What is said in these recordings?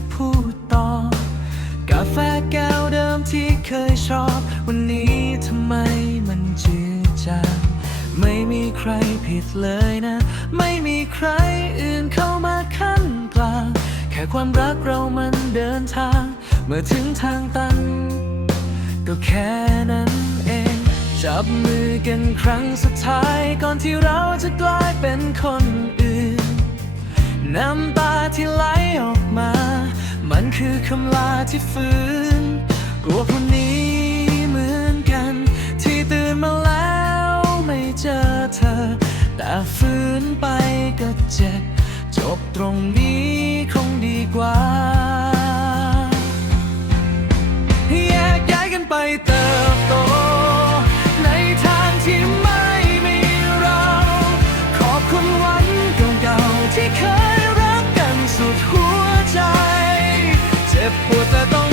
จะพูดต่อ กาแฟแก้วเดิมที่เคยชอบ วันนี้ทำไมมันจืดจางไม่มีใครผิดเลยนะ ไม่มีใครอื่นเข้ามาขั้นกลางแค่ความรักเรามันเดินทาง เมื่อถึงทางตัน ก็แค่นั้นเอง จับมือกันครั้งสุดท้ายก่อนที่เราจะกลายเป็นคนอื่น น้ำตาที่ไหล คือคำลาที่ฝืนกลัวพรุ่งนี้เหมือนกัน ที่ตื่นมาแล้วไม่เจอเธอ แต่ฝืนไปก็เจ็บ เจ็บ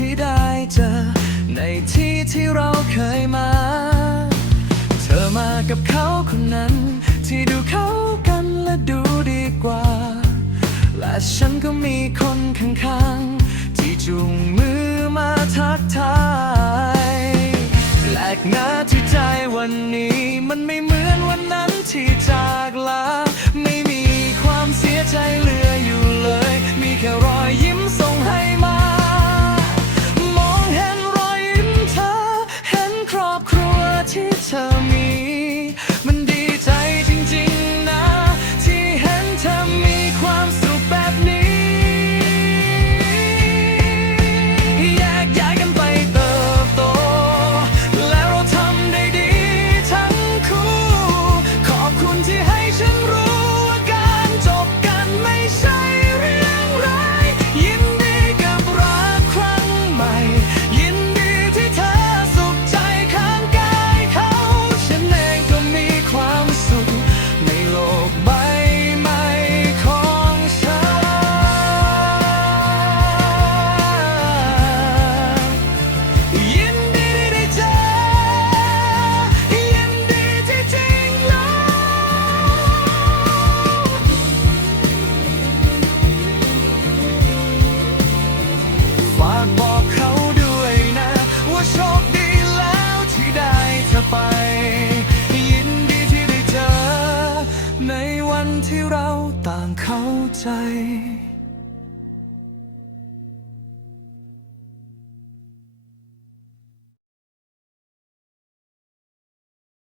ที่ได้เจอ ในที่ที่เราเคยมา เธอมากับเขาคนนั้น ที่ดูเข้ากันและดูดีกว่า และฉันก็มีคนข้างๆ ที่จูงมือมาทักทายแปลกหน้าที่ใจวันนี้มันไม่เหมือนวันนั้นที่จากลา ไม่มีความเสียใจเหลืออยู่เลย มีแค่รอย มันดี I.